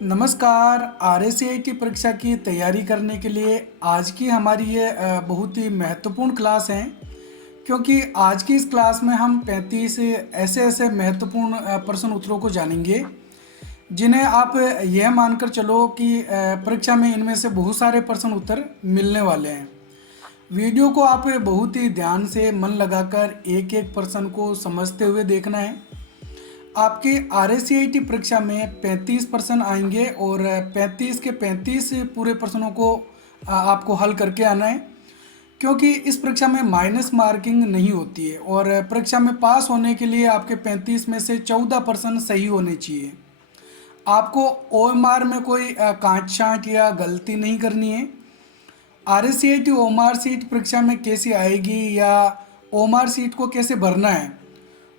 नमस्कार। आरएससीआईटी परीक्षा की तैयारी करने के लिए आज की हमारी ये बहुत ही महत्वपूर्ण क्लास है, क्योंकि आज की इस क्लास में हम 35 ऐसे ऐसे महत्वपूर्ण प्रश्न उत्तरों को जानेंगे जिन्हें आप यह मानकर चलो कि परीक्षा में इनमें से बहुत सारे प्रश्न उत्तर मिलने वाले हैं। वीडियो को आप बहुत ही ध्यान से मन लगाकर एक एक प्रश्न को समझते हुए देखना है। आपके आरएससीआईटी परीक्षा में 35 प्रश्न आएंगे और 35 के 35 पूरे प्रश्नों को आपको हल करके आना है, क्योंकि इस परीक्षा में माइनस मार्किंग नहीं होती है और परीक्षा में पास होने के लिए आपके 35 में से 14 प्रश्न सही होने चाहिए। आपको ओएमआर में कोई काट छांट या गलती नहीं करनी है। आरएससीआईटी ओएमआर सीट परीक्षा में कैसी आएगी या ओएमआर सीट को कैसे भरना है,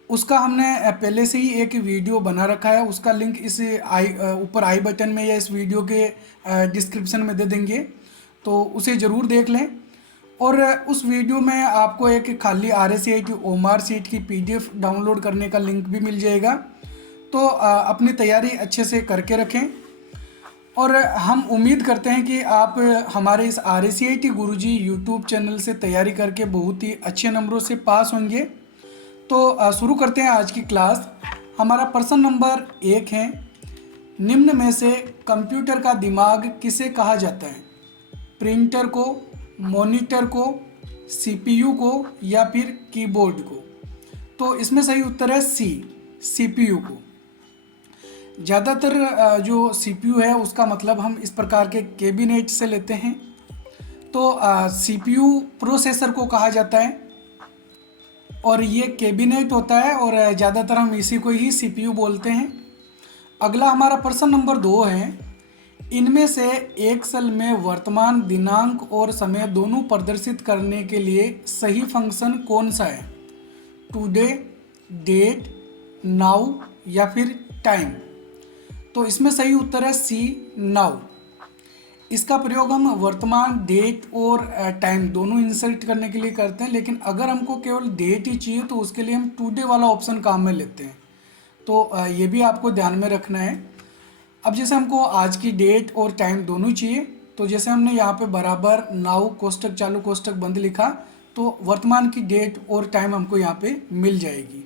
उसका हमने पहले से ही एक वीडियो बना रखा है। उसका लिंक इस ऊपर आई बटन में या इस वीडियो के डिस्क्रिप्शन में दे देंगे, तो उसे ज़रूर देख लें। और उस वीडियो में आपको एक खाली आरएससीआईटी ओएमआर सीट की पीडीएफ डाउनलोड करने का लिंक भी मिल जाएगा। तो अपनी तैयारी अच्छे से करके रखें और हम उम्मीद करते हैं कि आप हमारे इस आरएससीआईटी गुरुजी यूट्यूब चैनल से तैयारी करके बहुत ही अच्छे नंबरों से पास होंगे। तो शुरू करते हैं आज की क्लास। हमारा प्रश्न नंबर 1 है, निम्न में से कंप्यूटर का दिमाग किसे कहा जाता है? प्रिंटर को, मॉनिटर को, सीपीयू को या फिर कीबोर्ड को? तो इसमें सही उत्तर है सी, सीपीयू को। ज़्यादातर जो सीपीयू है उसका मतलब हम इस प्रकार के कैबिनेट से लेते हैं। तो सीपीयू प्रोसेसर को कहा जाता है और ये कैबिनेट होता है और ज़्यादातर हम इसी को ही सीपीयू बोलते हैं। अगला हमारा प्रश्न नंबर 2 है, इनमें से एक सेल में वर्तमान दिनांक और समय दोनों प्रदर्शित करने के लिए सही फंक्शन कौन सा है? टुडे, डेट, नाउ या फिर टाइम? तो इसमें सही उत्तर है सी, नाउ। इसका प्रयोग हम वर्तमान, डेट और टाइम दोनों इंसर्ट करने के लिए करते हैं, लेकिन अगर हमको केवल डेट ही चाहिए तो उसके लिए हम टुडे वाला ऑप्शन काम में लेते हैं। तो ये भी आपको ध्यान में रखना है। अब जैसे हमको आज की डेट और टाइम दोनों चाहिए, तो जैसे हमने यहाँ पे बराबर नाउ कोष्टक चालू कोष्टक बंद लिखा, तो वर्तमान की डेट और टाइम हमको यहाँ पे मिल जाएगी।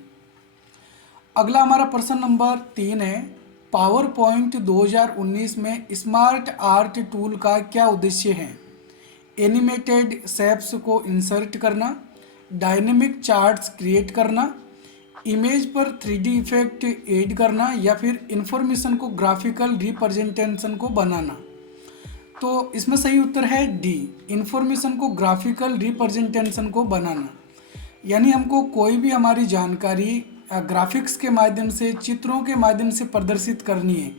अगला हमारा प्रश्न नंबर 3 है, पावर पॉइंट 2019 में स्मार्ट आर्ट टूल का क्या उद्देश्य है? एनिमेटेड शेप्स को इंसर्ट करना, डायनेमिक चार्ट्स क्रिएट करना, इमेज पर 3D इफेक्ट ऐड करना या फिर इंफॉर्मेशन को ग्राफिकल रिप्रेजेंटेशन को बनाना? तो इसमें सही उत्तर है डी, इंफॉर्मेशन को ग्राफिकल रिप्रेजेंटेशन को बनाना। यानी हमको कोई भी हमारी जानकारी ग्राफिक्स के माध्यम से, चित्रों के माध्यम से प्रदर्शित करनी है,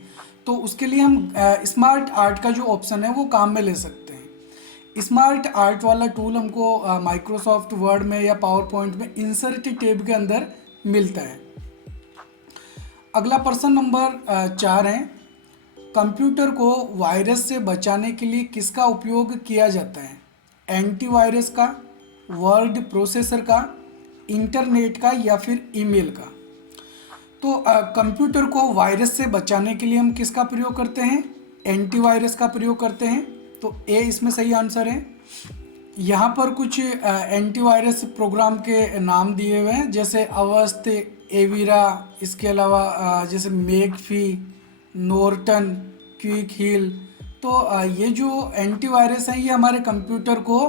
तो उसके लिए हम स्मार्ट आर्ट का जो ऑप्शन है वो काम में ले सकते हैं। स्मार्ट आर्ट वाला टूल हमको माइक्रोसॉफ्ट वर्ड में या पावर पॉइंट में इंसर्ट टैब के अंदर मिलता है। अगला प्रश्न नंबर 4 है, कंप्यूटर को वायरस से बचाने के लिए किसका उपयोग किया जाता है? एंटीवायरस का, वर्ड प्रोसेसर का, इंटरनेट का या फिर ईमेल का? तो कंप्यूटर को वायरस से बचाने के लिए हम किसका प्रयोग करते हैं? एंटीवायरस का प्रयोग करते हैं। तो ए इसमें सही आंसर है। यहाँ पर कुछ एंटीवायरस प्रोग्राम के नाम दिए हुए हैं, जैसे अवस्थ, एविरा, इसके अलावा जैसे मेकफी, नॉर्टन, क्विक हील। तो ये जो एंटीवायरस हैं ये हमारे कंप्यूटर को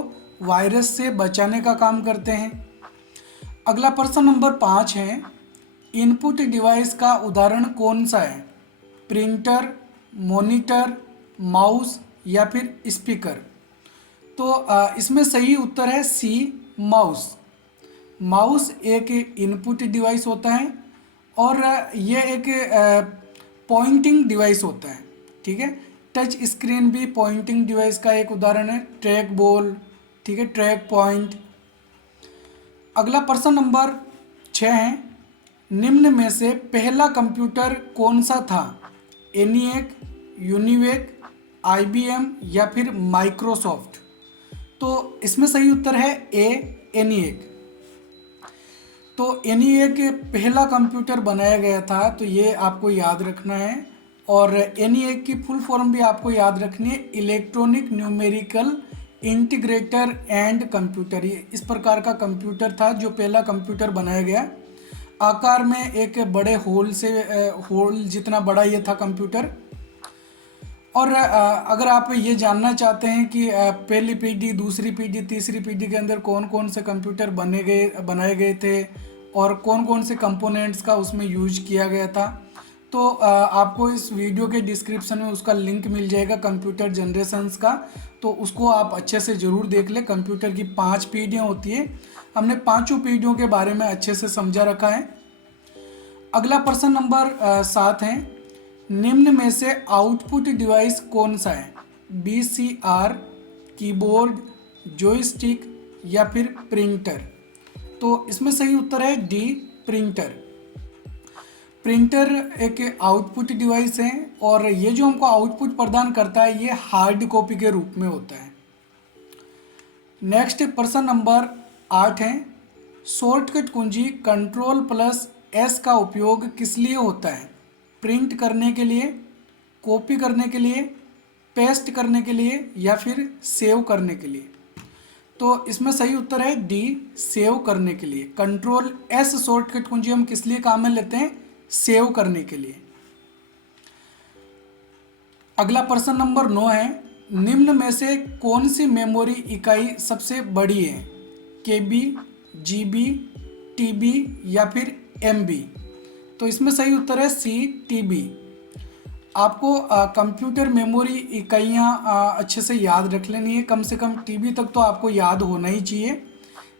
वायरस से बचाने का काम करते हैं। अगला प्रश्न नंबर 5 है, इनपुट डिवाइस का उदाहरण कौन सा है? प्रिंटर, मॉनिटर, माउस या फिर स्पीकर? तो इसमें सही उत्तर है सी, माउस। माउस एक इनपुट डिवाइस होता है और ये एक पॉइंटिंग डिवाइस होता है। ठीक है, टच स्क्रीन भी पॉइंटिंग डिवाइस का एक उदाहरण है, ट्रैक बॉल, ठीक है, ट्रैक पॉइंट। अगला प्रश्न नंबर 6 है, निम्न में से पहला कंप्यूटर कौन सा था? एनिएक, यूनिवेक, आईबीएम या फिर माइक्रोसॉफ्ट? तो इसमें सही उत्तर है ए, एनिएक। तो एनिएक पहला कंप्यूटर बनाया गया था, तो ये आपको याद रखना है। और NEA की फुल फॉर्म भी आपको याद रखनी है, electronic numerical integrator and computer. ये इस प्रकार का कंप्यूटर था जो पहला कंप्यूटर बनाया गया। आकार में एक बड़े होल जितना बड़ा ये था कंप्यूटर। और अगर आप ये जानना चाहते हैं कि पहली पीढ़ी, दूसरी पीढ़ी, तीसरी पीढ़ी के अंदर कौन कौन से कंप्यूटर बनाए गए थे और कौन कौन से कंपोनेंट्स का उसमें यूज किया गया था, तो आपको इस वीडियो के डिस्क्रिप्शन में उसका लिंक मिल जाएगा कंप्यूटर जनरेशंस का। तो उसको आप अच्छे से ज़रूर देख लें। कंप्यूटर की 5 पीढ़ियाँ होती है, हमने पाँचों पीढ़ियों के बारे में अच्छे से समझा रखा है। अगला प्रश्न नंबर 7 है, निम्न में से आउटपुट डिवाइस कौन सा है? VCR, कीबोर्ड, जॉयस्टिक या फिर प्रिंटर? तो इसमें सही उत्तर है डी, प्रिंटर। प्रिंटर एक आउटपुट डिवाइस है और ये जो हमको आउटपुट प्रदान करता है ये हार्ड कॉपी के रूप में होता है। नेक्स्ट प्रश्न नंबर 8 है, शॉर्टकट कुंजी Ctrl+S का उपयोग किस लिए होता है? प्रिंट करने के लिए, कॉपी करने के लिए, पेस्ट करने के लिए या फिर सेव करने के लिए? तो इसमें सही उत्तर है डी, सेव करने के लिए। Ctrl+S शॉर्टकट कुंजी हम किस लिए काम में लेते हैं? सेव करने के लिए। अगला प्रश्न नंबर 9 है, निम्न में से कौन सी मेमोरी इकाई सबसे बड़ी है? KB, GB, TB या फिर MB? तो इसमें सही उत्तर है सी, TB। आपको कंप्यूटर मेमोरी इकाइयाँ अच्छे से याद रख लेनी है, कम से कम TB तक तो आपको याद होना ही चाहिए।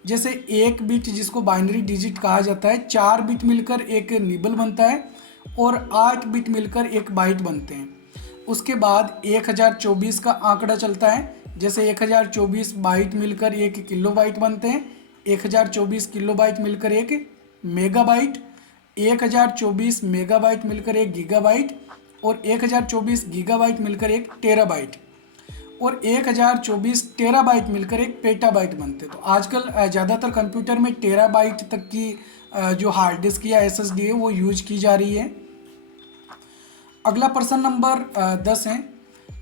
जैसे 1 बिट जिसको बाइनरी डिजिट कहा जाता है, 4 बिट मिलकर एक निबल बनता है और 8 बिट मिलकर एक बाइट बनते हैं। उसके बाद 1024 का आंकड़ा चलता है, जैसे 1024 बाइट मिलकर एक किलोबाइट बनते हैं, 1024 किलोबाइट मिलकर एक मेगाबाइट, 1024 मेगाबाइट मिलकर एक गीगाबाइट और 1024 गीगाबाइट मिलकर एक टेराबाइट और 1024 टेराबाइट मिलकर एक पेटाबाइट बनते। तो आजकल ज़्यादातर कंप्यूटर में टेराबाइट तक की जो हार्ड डिस्क या SSD है वो यूज की जा रही है। अगला प्रश्न नंबर 10 है,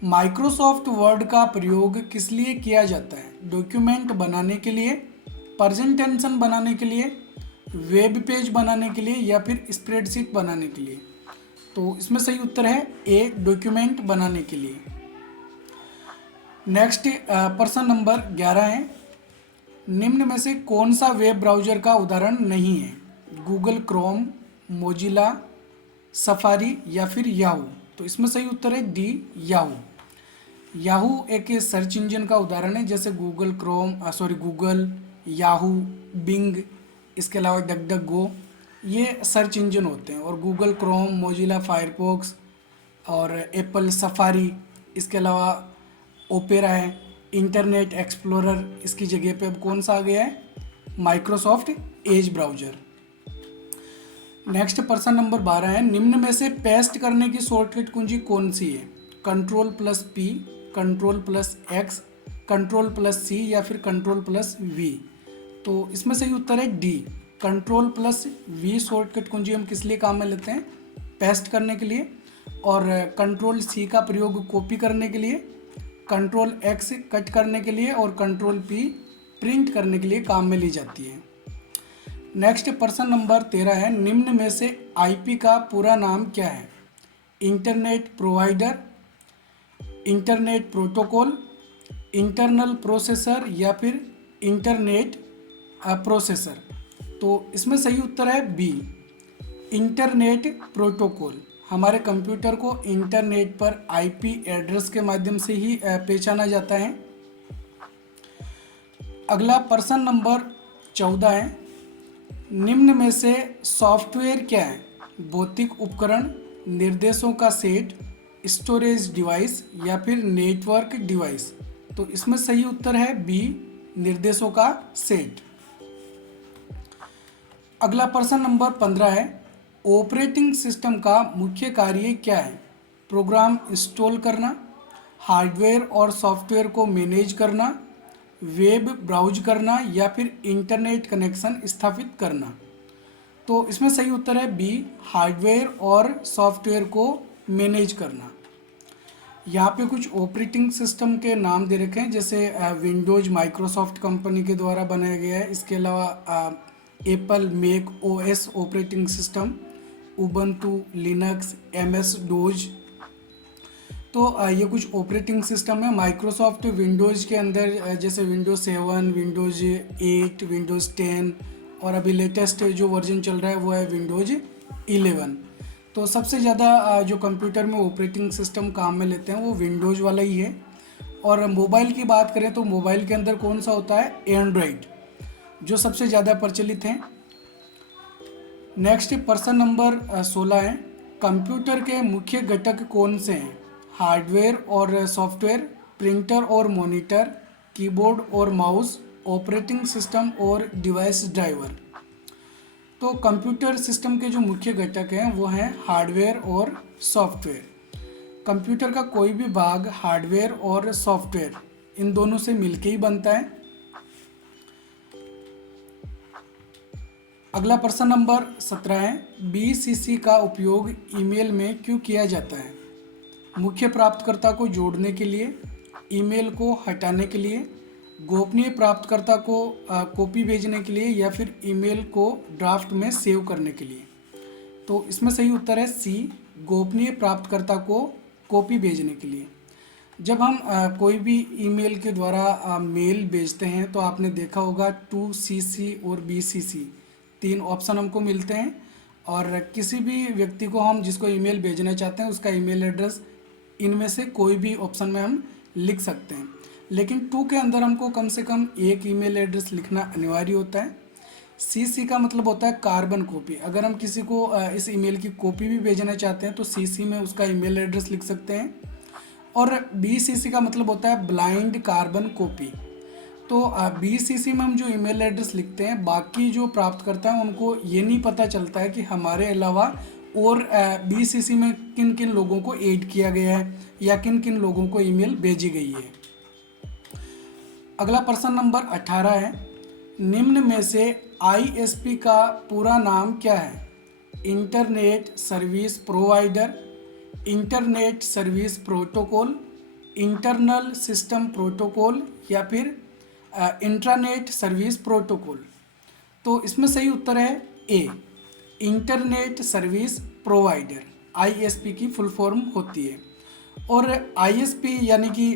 माइक्रोसॉफ्ट वर्ड का प्रयोग किस लिए किया जाता है? डॉक्यूमेंट बनाने के लिए, प्रेजेंटेशन बनाने के लिए, वेब पेज बनाने के लिए या फिर स्प्रेडशीट बनाने के लिए? तो इसमें सही उत्तर है ए, डॉक्यूमेंट बनाने के लिए। नेक्स्ट प्रश्न नंबर 11 है, निम्न में से कौन सा वेब ब्राउज़र का उदाहरण नहीं है? गूगल क्रोम, मोजिला, सफारी या फिर याहू? तो इसमें सही उत्तर है डी, याहू। याहू एक सर्च इंजन का उदाहरण है, जैसे Google Chrome, Google, Yahoo, Bing, इसके अलावा डक, ये सर्च इंजन होते हैं। और गूगल क्रोम, मोजिला फायरफॉक्स और एप्पल सफारी, इसके अलावा ओपेरा है, इंटरनेट एक्सप्लोरर, इसकी जगह पे अब कौन सा आ गया है? Microsoft Edge browser. नेक्स्ट प्रश्न नंबर 12 है, निम्न में से पेस्ट करने की शॉर्टकट कुंजी कौन सी है? Ctrl+P, Ctrl+X, Ctrl+C या फिर Ctrl+V? तो इसमें सही उत्तर है डी, Ctrl+V शॉर्टकट कुंजी हम किस लिए काम में लेते हैं? पेस्ट करने के लिए। और Ctrl+C का प्रयोग कॉपी करने के लिए, Ctrl+X कट करने के लिए और Ctrl+P प्रिंट करने के लिए काम में ली जाती है। नेक्स्ट प्रश्न नंबर 13 है, निम्न में से IP का पूरा नाम क्या है? Internet provider, internet protocol, internal processor या फिर इंटरनेट प्रोसेसर? तो इसमें सही उत्तर है बी, इंटरनेट प्रोटोकॉल। हमारे कंप्यूटर को इंटरनेट पर IP एड्रेस के माध्यम से ही पहचाना जाता है। अगला प्रश्न नंबर 14 है, निम्न में से सॉफ्टवेयर क्या है? भौतिक उपकरण, निर्देशों का सेट, स्टोरेज डिवाइस या फिर नेटवर्क डिवाइस? तो इसमें सही उत्तर है बी, निर्देशों का सेट। अगला प्रश्न नंबर 15 है, ऑपरेटिंग सिस्टम का मुख्य कार्य क्या है? प्रोग्राम इंस्टॉल करना, हार्डवेयर और सॉफ्टवेयर को मैनेज करना, वेब ब्राउज करना या फिर इंटरनेट कनेक्शन स्थापित करना? तो इसमें सही उत्तर है बी, हार्डवेयर और सॉफ्टवेयर को मैनेज करना। यहाँ पे कुछ ऑपरेटिंग सिस्टम के नाम दे रखे हैं, जैसे विंडोज़ माइक्रोसॉफ्ट कंपनी के द्वारा बनाया गया है। इसके अलावा Apple Mac OS operating system, Ubuntu Linux, MS DOS. तो ये कुछ ऑपरेटिंग सिस्टम है। माइक्रोसॉफ्ट विंडोज़ के अंदर जैसे विंडोज़ 7, विंडोज़ 8, विंडोज़ 10 और अभी लेटेस्ट जो वर्जन चल रहा है वो है विंडोज़ 11। तो सबसे ज़्यादा जो कंप्यूटर में ऑपरेटिंग सिस्टम काम में लेते हैं वो विंडोज़ वाला ही है। और मोबाइल की बात करें तो मोबाइल के अंदर कौन सा होता है, एंड्रॉयड, जो सबसे ज़्यादा प्रचलित हैं। नेक्स्ट प्रश्न नंबर 16 है, कंप्यूटर के मुख्य घटक कौन से हैं? हार्डवेयर और सॉफ्टवेयर, प्रिंटर और मॉनिटर, कीबोर्ड और माउस, ऑपरेटिंग सिस्टम और डिवाइस ड्राइवर। तो कंप्यूटर सिस्टम के जो मुख्य घटक हैं वो हैं हार्डवेयर और सॉफ्टवेयर। कंप्यूटर का कोई भी भाग हार्डवेयर और सॉफ्टवेयर इन दोनों से मिलके ही बनता है। अगला प्रश्न नंबर 17 है, बीसीसी का उपयोग ईमेल में क्यों किया जाता है? मुख्य प्राप्तकर्ता को जोड़ने के लिए, ईमेल को हटाने के लिए, गोपनीय प्राप्तकर्ता को कॉपी भेजने के लिए, या फिर ईमेल को ड्राफ्ट में सेव करने के लिए। तो इसमें सही उत्तर है सी, गोपनीय प्राप्तकर्ता को कॉपी भेजने के लिए। जब हम कोई भी ईमेल के द्वारा मेल भेजते हैं तो आपने देखा होगा 2CC और BCC 3 ऑप्शन हमको मिलते हैं। और किसी भी व्यक्ति को हम जिसको ईमेल भेजना चाहते हैं उसका ईमेल एड्रेस इनमें से कोई भी ऑप्शन में हम लिख सकते हैं। लेकिन 2 के अंदर हमको कम से कम एक ईमेल एड्रेस लिखना अनिवार्य होता है। CC का मतलब होता है कार्बन कॉपी। अगर हम किसी को इस ईमेल की कॉपी भी भेजना चाहते हैं तो CC में उसका ईमेल एड्रेस लिख सकते हैं। और BCC का मतलब होता है ब्लाइंड कार्बन कॉपी। तो BCC में हम जो ईमेल एड्रेस लिखते हैं, बाकी जो प्राप्तकर्ता हैं उनको ये नहीं पता चलता है कि हमारे अलावा और BCC में किन किन लोगों को ऐड किया गया है या किन किन लोगों को ईमेल भेजी गई है। अगला प्रश्न नंबर 18 है, निम्न में से ISP का पूरा नाम क्या है? Internet service provider, internet service protocol, internal system protocol, या फिर इंट्रानेट सर्विस प्रोटोकॉल। तो इसमें सही उत्तर है ए, इंटरनेट सर्विस प्रोवाइडर। ISP की फुल फॉर्म होती है। और ISP यानी कि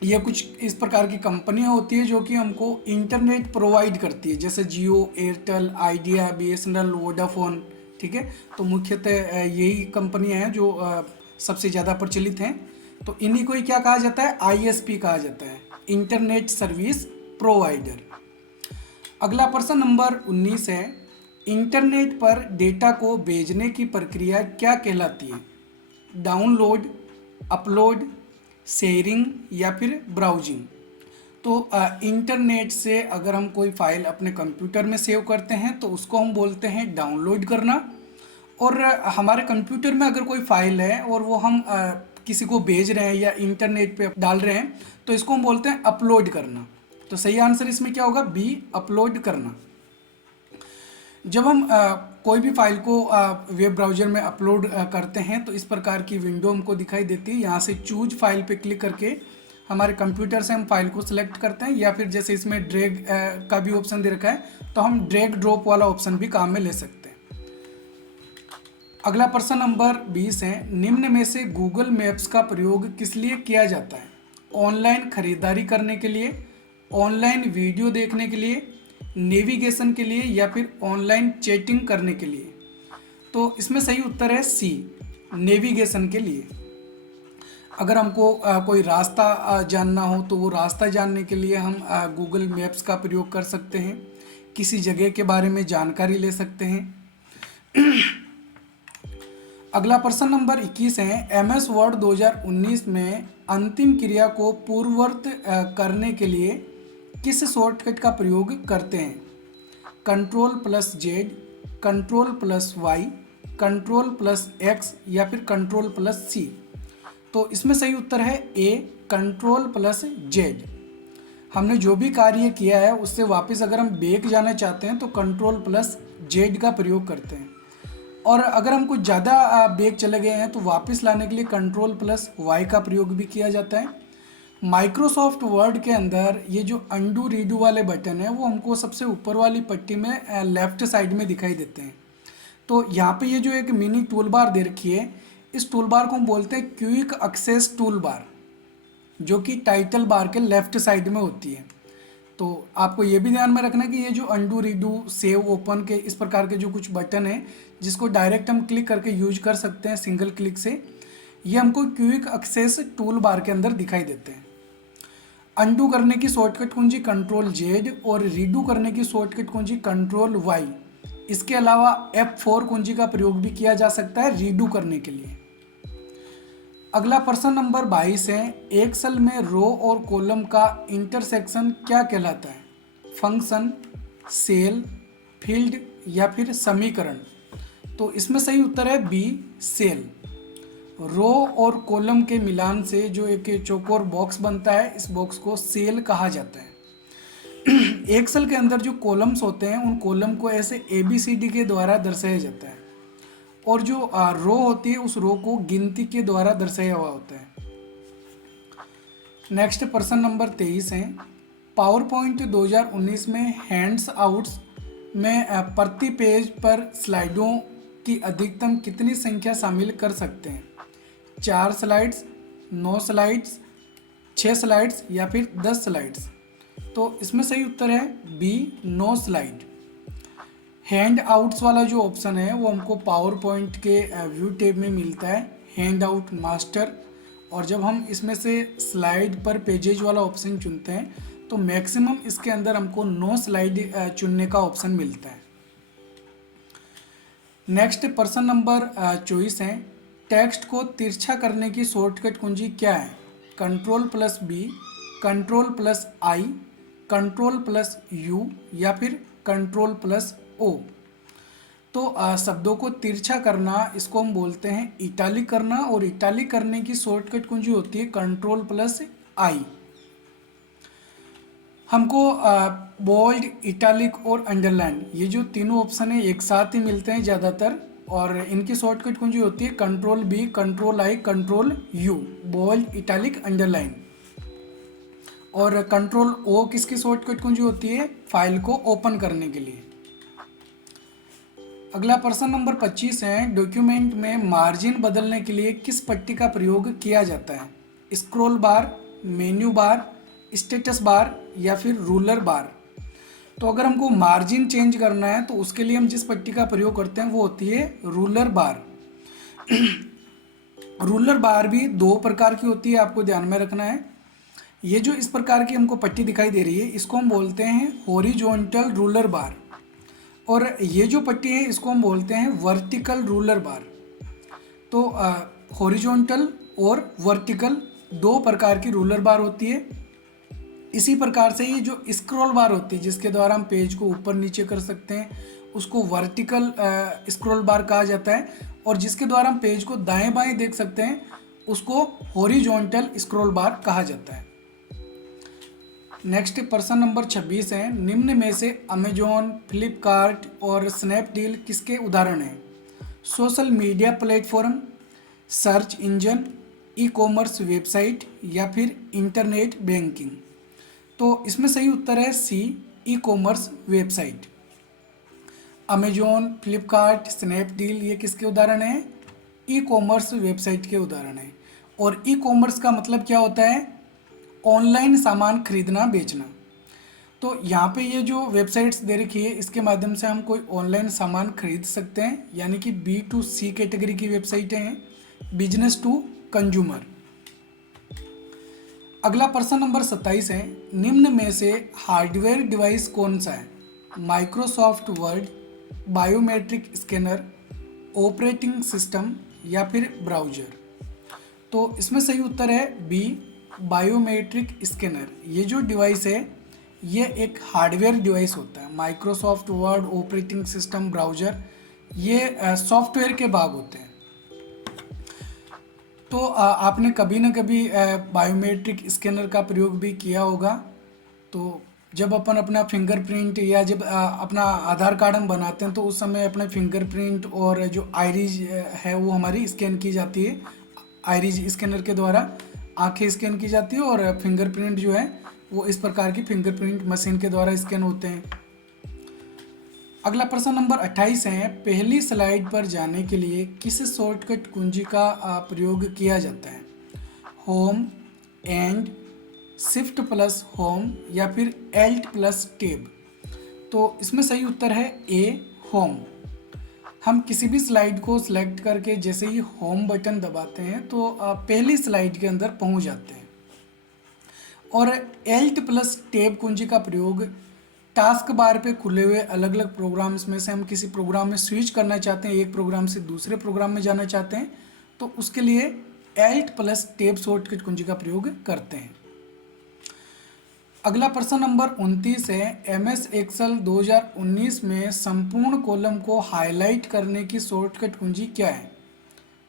ये कुछ इस प्रकार की कंपनियां होती है जो कि हमको इंटरनेट प्रोवाइड करती है, जैसे जियो, एयरटेल, आइडिया, BSNL, वोडाफोन। ठीक है, तो मुख्यतः यही कंपनियां हैं जो सबसे ज़्यादा प्रचलित हैं। तो इन्हीं को ही क्या कहा जाता है? ISP कहा जाता है, इंटरनेट सर्विस प्रोवाइडर। अगला प्रश्न नंबर 19 है, इंटरनेट पर डेटा को भेजने की प्रक्रिया क्या कहलाती है? डाउनलोड, अपलोड, शेयरिंग, या फिर ब्राउजिंग। तो इंटरनेट से अगर हम कोई फाइल अपने कंप्यूटर में सेव करते हैं तो उसको हम बोलते हैं डाउनलोड करना। और हमारे कंप्यूटर में अगर कोई फाइल है और वो हम किसी को भेज रहे हैं या इंटरनेट पे डाल रहे हैं तो इसको हम बोलते हैं अपलोड करना। तो सही आंसर इसमें क्या होगा? बी, अपलोड करना। जब हम कोई भी फाइल को वेब ब्राउज़र में अपलोड करते हैं तो इस प्रकार की विंडो हमको दिखाई देती है। यहाँ से चूज फाइल पे क्लिक करके हमारे कंप्यूटर से हम फाइल को सिलेक्ट करते हैं, या फिर जैसे इसमें ड्रैग का भी ऑप्शन दे रखा है तो हम ड्रैग ड्रॉप वाला ऑप्शन भी काम में ले सकते हैं। अगला प्रश्न नंबर 20 है, निम्न में से गूगल मैप्स का प्रयोग किस लिए किया जाता है? ऑनलाइन खरीदारी करने के लिए, ऑनलाइन वीडियो देखने के लिए, नेविगेशन के लिए, या फिर ऑनलाइन चैटिंग करने के लिए। तो इसमें सही उत्तर है सी, नेविगेशन के लिए। अगर हमको कोई रास्ता जानना हो तो वो रास्ता जानने के लिए हम गूगल मैप्स का प्रयोग कर सकते हैं। किसी जगह के बारे में जानकारी ले सकते हैं। अगला प्रश्न नंबर 21 है, MS वर्ड 2019 में अंतिम क्रिया को पूर्ववत करने के लिए किस शॉर्टकट का प्रयोग करते हैं? Ctrl+Z, Ctrl+Y, Ctrl+X, या फिर Ctrl+C। तो इसमें सही उत्तर है ए, Ctrl+Z। हमने जो भी कार्य किया है उससे वापस अगर हम बैक जाना चाहते हैं तो Ctrl+Z का प्रयोग करते हैं। और अगर हम कुछ ज़्यादा बैक चले गए हैं तो वापस लाने के लिए कंट्रोल प्लस वाई का प्रयोग भी किया जाता है। माइक्रोसॉफ्ट वर्ड के अंदर ये जो अंडू रीडू वाले बटन है वो हमको सबसे ऊपर वाली पट्टी में लेफ्ट साइड में दिखाई देते हैं। तो यहाँ पे ये जो एक मिनी टूल बार दे रखी है, इस टूल बार को हम बोलते हैं क्विक एक्सेस टूल बार, जो कि टाइटल बार के लेफ्ट साइड में होती है। तो आपको ये भी ध्यान में रखना कि ये जो अंडू रीडू सेव ओपन के इस प्रकार के जो कुछ बटन हैं जिसको डायरेक्ट हम क्लिक करके यूज कर सकते हैं सिंगल क्लिक से, ये हमको क्विक एक्सेस टूल बार के अंदर दिखाई देते हैं। अंडू करने की शॉर्टकट कुंजी कंट्रोल जेड और रीडू करने की शॉर्टकट कुंजी कंट्रोल वाई। इसके अलावा F4 कुंजी का प्रयोग भी किया जा सकता है रीडू करने के लिए। अगला प्रश्न नंबर 22 है, एक सेल में रो और कॉलम का इंटरसेक्शन क्या कहलाता है? फंक्शन, सेल, फील्ड या फिर समीकरण? तो इसमें सही उत्तर है बी, सेल। रो और कॉलम के मिलान से जो एक चौकोर बॉक्स बनता है, इस बॉक्स को सेल कहा जाता है। एक सेल के अंदर जो कॉलम्स होते हैं उन कॉलम को ऐसे ABCD के द्वारा दर्शाया जाता है, और जो रो होती है उस रो को गिनती के द्वारा दर्शाया हुआ होता है। नेक्स्ट प्रश्न नंबर 23 है, पावर पॉइंट 2019 में हैंड्स आउट्स में प्रति पेज पर स्लाइडों की अधिकतम कितनी संख्या शामिल कर सकते हैं? 4 स्लाइड्स, 9 स्लाइड्स, 6 स्लाइड्स या फिर 10 स्लाइड्स? तो इसमें सही उत्तर है बी, 9 स्लाइड। हैंड आउट्स वाला जो ऑप्शन है वो हमको पावर पॉइंट के व्यू टैब में मिलता है, हैंड आउट मास्टर। और जब हम इसमें से स्लाइड पर पेजेज वाला ऑप्शन चुनते हैं तो मैक्सिमम इसके अंदर हमको 9 स्लाइड चुनने का ऑप्शन मिलता है। नेक्स्ट प्रश्न नंबर 24 है, टेक्स्ट को तिरछा करने की शॉर्टकट कुंजी क्या है? Control plus B, control plus I, control plus U या फिर कंट्रोल प्लस ओ? तो शब्दों को तिरछा करना, इसको हम बोलते हैं इटालिक करना, और इटालिक करने की शॉर्टकट कुंजी होती है कंट्रोल प्लस आई। हमको बोल्ड, इटालिक और अंडरलाइन ये जो तीनों ऑप्शन है एक साथ ही मिलते हैं ज़्यादातर, और इनकी शॉर्टकट कुंजी होती है control B, control I, control U, bold, italic, underline. और कंट्रोल ओ किसकी शॉर्टकट कुंजी होती है? फाइल को ओपन करने के लिए। अगला प्रश्न नंबर 25 है, डॉक्यूमेंट में मार्जिन बदलने के लिए किस पट्टी का प्रयोग किया जाता है? स्क्रॉल बार, मेन्यू बार, स्टेटस बार या फिर रूलर बार? तो अगर हमको मार्जिन चेंज करना है तो उसके लिए हम जिस पट्टी का प्रयोग करते हैं वो होती है रूलर बार। रूलर बार भी 2 प्रकार की होती है, आपको ध्यान में रखना है। ये जो इस प्रकार की हमको पट्टी दिखाई दे रही है इसको हम बोलते हैं हॉरिजॉन्टल रूलर बार, और ये जो पट्टी है इसको हम बोलते हैं वर्टिकल रूलर बार। तो हॉरिजॉन्टल और वर्टिकल 2 प्रकार की रूलर बार होती है। इसी प्रकार से ये जो स्क्रॉल बार होती है जिसके द्वारा हम पेज को ऊपर नीचे कर सकते हैं उसको वर्टिकल स्क्रॉल बार कहा जाता है, और जिसके द्वारा हम पेज को दाएं बाएं देख सकते हैं उसको हॉरिजॉन्टल स्क्रॉल बार कहा जाता है। नेक्स्ट प्रश्न नंबर 26 है, निम्न में से अमेजॉन, फ्लिपकार्ट और स्नैपडील किसके उदाहरण हैं? Social media platform, search engine, e commerce website या फिर इंटरनेट बैंकिंग? तो इसमें सही उत्तर है C, e commerce website. Amazon, Flipkart, Snapdeal ये किसके उदाहरण हैं? ई कॉमर्स वेबसाइट के उदाहरण हैं। और ई कॉमर्स का मतलब क्या होता है? ऑनलाइन सामान खरीदना बेचना। तो यहाँ पे ये जो वेबसाइट्स दे रखी है इसके माध्यम से हम कोई ऑनलाइन सामान खरीद सकते हैं, यानी कि B2C कैटेगरी की वेबसाइटें हैं, बिजनेस टू कंज्यूमर। अगला प्रश्न नंबर 27 है, निम्न में से हार्डवेयर डिवाइस कौन सा है? Microsoft word, biometric scanner, operating system या फिर ब्राउज़र? तो इसमें सही उत्तर है बी, बायोमेट्रिक स्कैनर। ये जो डिवाइस है ये एक हार्डवेयर डिवाइस होता है। Microsoft word, operating system, browser ये सॉफ्टवेयर के भाग होते हैं। तो आपने कभी ना कभी बायोमेट्रिक स्कैनर का प्रयोग भी किया होगा, तो जब अपन अपना फिंगरप्रिंट या जब अपना आधार कार्ड हम बनाते हैं तो उस समय अपने फिंगरप्रिंट और जो आइरिस है वो हमारी स्कैन की जाती है, आइरिस स्कैनर के द्वारा आंखें स्कैन की जाती है, और फिंगरप्रिंट जो है वो इस प्रकार की फिंगरप्रिंट मशीन के द्वारा स्कैन होते हैं। अगला प्रश्न नंबर 28 है, पहली स्लाइड पर जाने के लिए किस शॉर्टकट कुंजी का प्रयोग किया जाता है? Home, and, shift plus home या फिर एल्ट प्लस टेब? तो इसमें सही उत्तर है ए, होम। हम किसी भी स्लाइड को सिलेक्ट करके जैसे ही होम बटन दबाते हैं तो पहली स्लाइड के अंदर पहुंच जाते हैं। और एल्ट प्लस टेब कुंजी का प्रयोग टास्क बार पे खुले हुए अलग अलग प्रोग्राम्स में से हम किसी प्रोग्राम में स्विच करना चाहते हैं, एक प्रोग्राम से दूसरे प्रोग्राम में जाना चाहते हैं, तो उसके लिए एल्ट प्लस टेब शॉर्टकट कुंजी का प्रयोग करते हैं। अगला प्रश्न नंबर 29 है, MS एक्सेल 2019 में संपूर्ण कॉलम को हाईलाइट करने की शॉर्टकट कुंजी क्या है?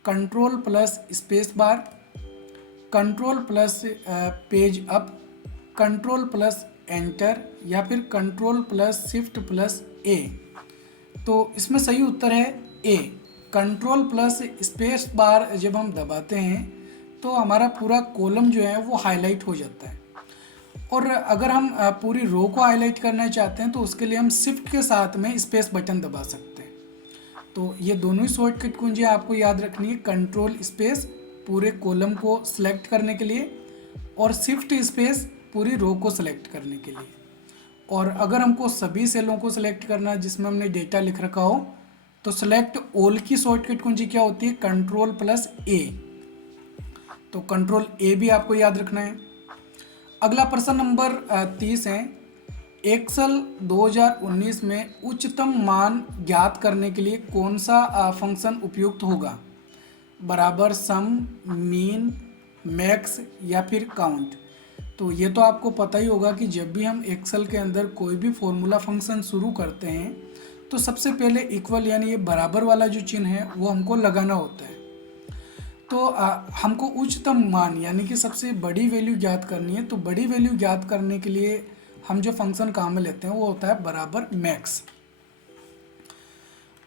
Control plus space bar, control plus page up, control plus enter या फिर कंट्रोल प्लस शिफ्ट प्लस ए? तो इसमें सही उत्तर है ए, कंट्रोल प्लस स्पेस बार जब हम दबाते हैं तो हमारा पूरा कॉलम जो है वो हाईलाइट हो जाता है। और अगर हम पूरी रो को हाईलाइट करना चाहते हैं तो उसके लिए हम शिफ्ट के साथ में स्पेस बटन दबा सकते हैं। तो ये दोनों ही शॉर्टकट कुंजियाँ आपको याद रखनी है, कंट्रोल स्पेस पूरे कॉलम को सिलेक्ट करने के लिए और शिफ्ट स्पेस पूरी रो को सिलेक्ट करने के लिए। और अगर हमको सभी सेलों को सिलेक्ट करना है जिसमें हमने डेटा लिख रखा हो तो सिलेक्ट ऑल की शॉर्टकट कुंजी क्या होती है? कंट्रोल प्लस ए। तो कंट्रोल ए भी आपको याद रखना है। अगला प्रश्न नंबर 30 है, एक्सेल 2019 में उच्चतम मान ज्ञात करने के लिए कौन सा फंक्शन उपयुक्त होगा? बराबर, सम, मीन, मैक्स या फिर काउंट? तो ये तो आपको पता ही होगा कि जब भी हम एक्सेल के अंदर कोई भी फॉर्मूला फंक्शन शुरू करते हैं तो सबसे पहले इक्वल यानी ये बराबर वाला जो चिन्ह है वो हमको लगाना होता है। तो हमको उच्चतम मान यानी कि सबसे बड़ी वैल्यू ज्ञात करनी है, तो बड़ी वैल्यू ज्ञात करने के लिए हम जो फंक्शन काम में लेते हैं वो होता है बराबर मैक्स।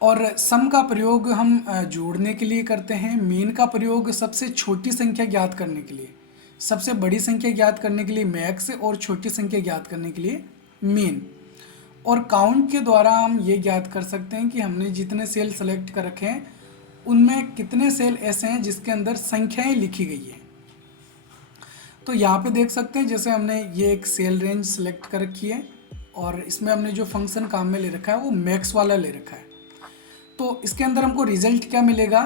और सम का प्रयोग हम जोड़ने के लिए करते हैं, मीन का प्रयोग सबसे छोटी संख्या ज्ञात करने के लिए, सबसे बड़ी संख्या ज्ञात करने के लिए मैक्स और छोटी संख्या ज्ञात करने के लिए मीन। और काउंट के द्वारा हम ये ज्ञात कर सकते हैं कि हमने जितने सेल सेलेक्ट कर रखे हैं उनमें कितने सेल ऐसे हैं जिसके अंदर संख्याएं लिखी गई है। तो यहाँ पे देख सकते हैं जैसे हमने ये एक सेल रेंज सेलेक्ट कर रखी है और इसमें हमने जो फंक्शन काम में ले रखा है वो मैक्स वाला ले रखा है। तो इसके अंदर हमको रिजल्ट क्या मिलेगा?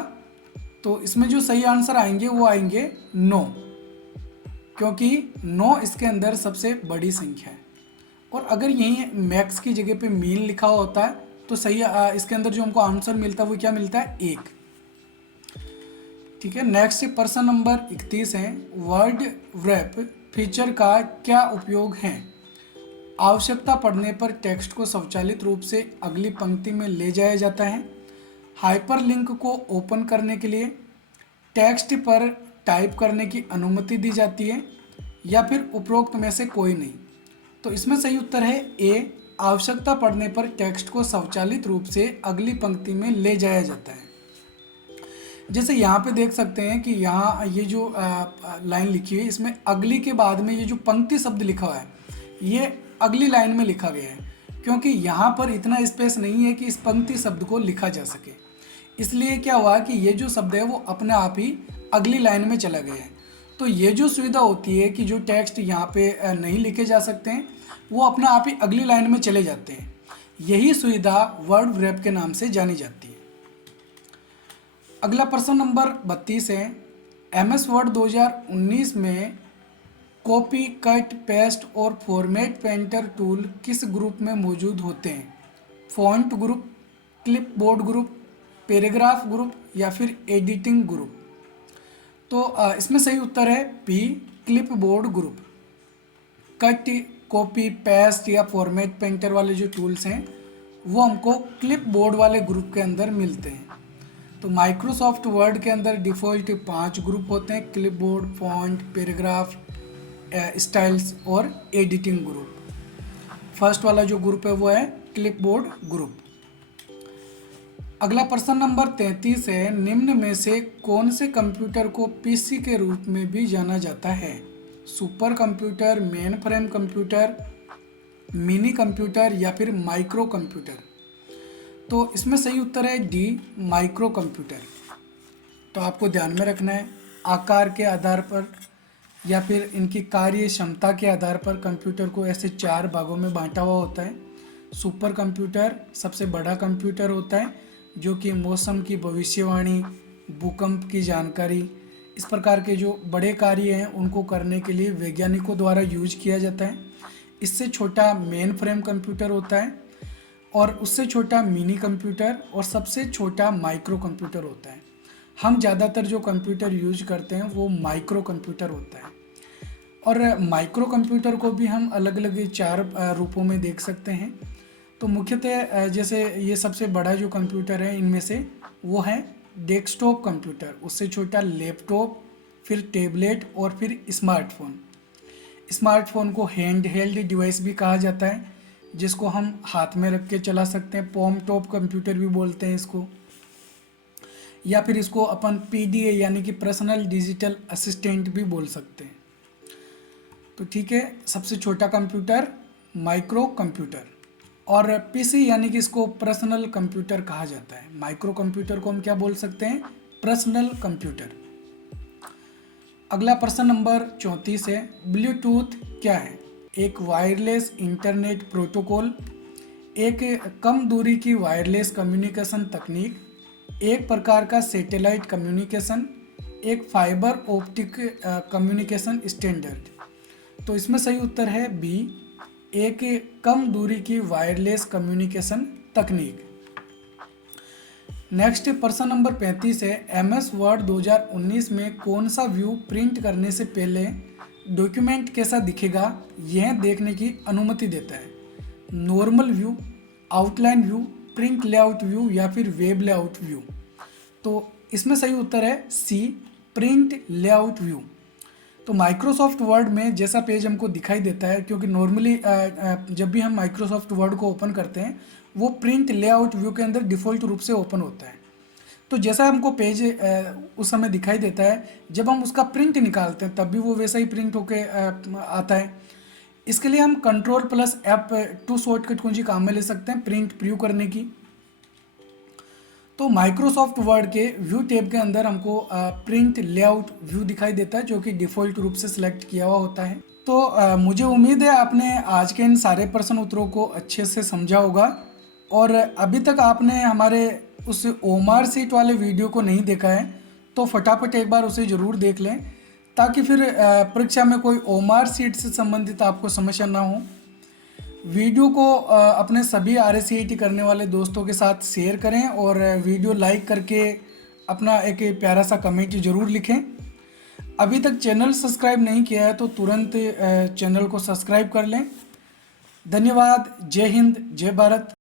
तो इसमें जो सही आंसर आएंगे वो आएंगे 9, क्योंकि 9 इसके अंदर सबसे बड़ी संख्या है। और अगर यही मैक्स की जगह पे मीन लिखा होता है तो सही इसके अंदर जो हमको आंसर मिलता है वो क्या मिलता है? 1। ठीक है, नेक्स्ट प्रश्न नंबर 31 है, वर्ड रैप फीचर का क्या उपयोग है? आवश्यकता पड़ने पर टेक्स्ट को स्वचालित रूप से अगली पंक्ति में ले जाया जाता है, हाइपरलिंक को ओपन करने के लिए, टेक्स्ट पर टाइप करने की अनुमति दी जाती है, या फिर उपरोक्त में से कोई नहीं? तो इसमें सही उत्तर है ए, आवश्यकता पड़ने पर टेक्स्ट को स्वचालित रूप से अगली पंक्ति में ले जाया जाता है। जैसे यहाँ पे देख सकते हैं कि यहाँ ये जो लाइन लिखी हुई है इसमें अगली के बाद में ये जो पंक्ति शब्द लिखा हुआ है ये अगली लाइन में लिखा गया है, क्योंकि यहाँ पर इतना स्पेस नहीं है कि इस पंक्ति शब्द को लिखा जा सके। इसलिए क्या हुआ कि ये जो शब्द है वो अपने आप ही अगली लाइन में चला गया है। तो ये जो सुविधा होती है कि जो टेक्स्ट यहाँ पे नहीं लिखे जा सकते हैं वो अपने आप ही अगली लाइन में चले जाते हैं, यही सुविधा वर्ड रैप के नाम से जानी जाती है। अगला प्रश्न नंबर 32 है, MS वर्ड 2019 में कॉपी, कट, पेस्ट और फॉर्मेट पेंटर टूल किस ग्रुप में मौजूद होते हैं? Font group, clipboard group, paragraph group या फिर एडिटिंग ग्रुप? तो इसमें सही उत्तर है B, clipboard group. Cut, copy, paste या फॉर्मेट पेंटर वाले जो टूल्स हैं वो हमको क्लिपबोर्ड वाले ग्रुप के अंदर मिलते हैं। तो माइक्रोसॉफ्ट वर्ड के अंदर डिफ़ॉल्ट 5 ग्रुप होते हैं, क्लिपबोर्ड, फॉन्ट, पैराग्राफ, स्टाइल्स और एडिटिंग ग्रुप। फर्स्ट वाला जो ग्रुप है वो है क्लिपबोर्ड ग्रुप। अगला प्रश्न नंबर 33 है, निम्न में से कौन से कंप्यूटर को पीसी के रूप में भी जाना जाता है? Super computer, main frame computer, mini computer या फिर माइक्रो कंप्यूटर? तो इसमें सही उत्तर है डी, माइक्रो कंप्यूटर। तो आपको ध्यान में रखना है, आकार के आधार पर या फिर इनकी कार्य क्षमता के आधार पर कंप्यूटर को ऐसे 4 भागों में बांटा हुआ होता है। सुपर कंप्यूटर सबसे बड़ा कंप्यूटर होता है जो कि मौसम की भविष्यवाणी, भूकंप की जानकारी, इस प्रकार के जो बड़े कार्य हैं उनको करने के लिए वैज्ञानिकों द्वारा यूज किया जाता है। इससे छोटा मेन फ्रेम कंप्यूटर होता है और उससे छोटा मिनी कंप्यूटर और सबसे छोटा माइक्रो कंप्यूटर होता है। हम ज़्यादातर जो कंप्यूटर यूज करते हैं वो माइक्रो कंप्यूटर होता है। और माइक्रो कंप्यूटर को भी हम अलग अलग 4 रूपों में देख सकते हैं। तो मुख्यतः जैसे ये सबसे बड़ा जो कंप्यूटर है इनमें से वो है डेस्कटॉप कंप्यूटर, उससे छोटा लैपटॉप, फिर टैबलेट और फिर स्मार्टफोन। स्मार्टफोन को हैंड हेल्ड डिवाइस भी कहा जाता है, जिसको हम हाथ में रख के चला सकते हैं। पॉम टॉप कंप्यूटर भी बोलते हैं इसको, या फिर इसको अपन पीडीए यानी कि पर्सनल डिजिटल असिस्टेंट भी बोल सकते हैं। तो ठीक है, सबसे छोटा कंप्यूटर माइक्रो कंप्यूटर, और पीसी यानी कि इसको पर्सनल कंप्यूटर कहा जाता है। माइक्रो कंप्यूटर को हम क्या बोल सकते हैं? Personal computer. अगला प्रश्न नंबर 34 है, ब्लूटूथ क्या है? एक वायरलेस इंटरनेट प्रोटोकॉल, एक कम दूरी की वायरलेस कम्युनिकेशन तकनीक, एक प्रकार का सैटेलाइट कम्युनिकेशन, एक फाइबर ऑप्टिक कम्युनिकेशन स्टैंडर्ड। तो इसमें सही उत्तर है बी, एक कम दूरी की वायरलेस कम्युनिकेशन तकनीक। नेक्स्ट प्रश्न नंबर 35 है, एमएस वर्ड 2019 में कौन सा व्यू प्रिंट करने से पहले डॉक्यूमेंट कैसा दिखेगा यह देखने की अनुमति देता है? Normal view, outline view, print layout view या फिर वेब लेआउट व्यू? तो इसमें सही उत्तर है सी, प्रिंट लेआउट व्यू। तो माइक्रोसॉफ्ट वर्ड में जैसा पेज हमको दिखाई देता है, क्योंकि नॉर्मली जब भी हम माइक्रोसॉफ्ट वर्ड को ओपन करते हैं वो प्रिंट लेआउट व्यू के अंदर डिफ़ॉल्ट रूप से ओपन होता है। तो जैसा हमको पेज उस समय दिखाई देता है, जब हम उसका प्रिंट निकालते हैं तब भी वो वैसा ही प्रिंट होके आता है। इसके लिए हम Ctrl+F2 शॉर्टकट कुंजी काम में ले सकते हैं प्रिंट प्रीव्यू करने की। तो माइक्रोसॉफ्ट वर्ड के व्यू टैब के अंदर हमको प्रिंट लेआउट व्यू दिखाई देता है, जो कि डिफ़ॉल्ट रूप से सिलेक्ट किया हुआ होता है। तो मुझे उम्मीद है आपने आज के इन सारे प्रश्न उत्तरों को अच्छे से समझा होगा, और अभी तक आपने हमारे उस ओमार सीट वाले वीडियो को नहीं देखा है तो फटाफट एक बार उसे ज़रूर देख लें, ताकि फिर परीक्षा में कोई ओमार सीट से संबंधित आपको समस्या ना हो। वीडियो को अपने सभी RACIT करने वाले दोस्तों के साथ शेयर करें और वीडियो लाइक करके अपना एक प्यारा सा कमेंट ज़रूर लिखें। अभी तक चैनल सब्सक्राइब नहीं किया है तो तुरंत चैनल को सब्सक्राइब कर लें। धन्यवाद। जय हिंद, जय भारत।